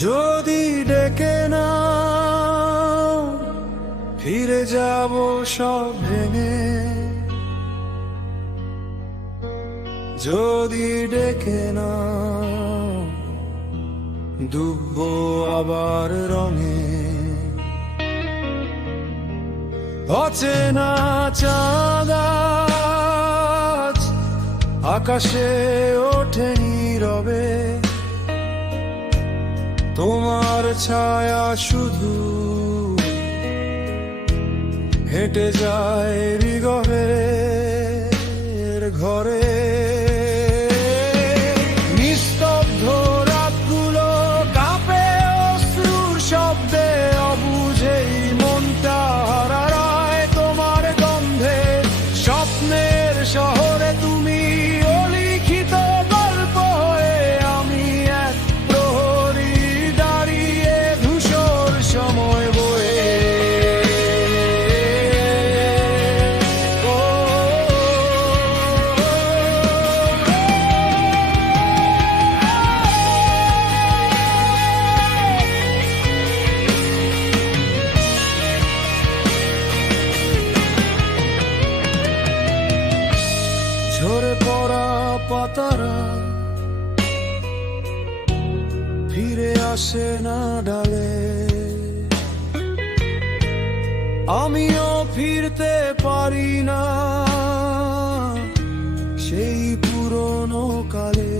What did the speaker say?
যদি ডেকে না ফিরে যাব সব ভেঙে, যদি ডেকে না ডুববো আবার রঙে। অচেনা চাঁদ আজ আকাশে ওঠে নীরবে, তোমার ছায়া শুধু হেঁটে যায় হৃদয়ের ঘরে। নিস্তব্ধ রাতগুলো কাঁপে অশ্রুর শব্দে, অবুঝেই মনটা হারায় তোমার গন্ধে। স্বপ্নের শহরে তুমি অলিখিত গল্প হয়ে, আমি এক প্রহরী দাঁড়িয়ে ধূসর সময় বয়ে। ঝরে পড়া পাতারা ফিরে আসে না ডালে, আমিও ফিরতে পারি না সেই পুরনো কালে।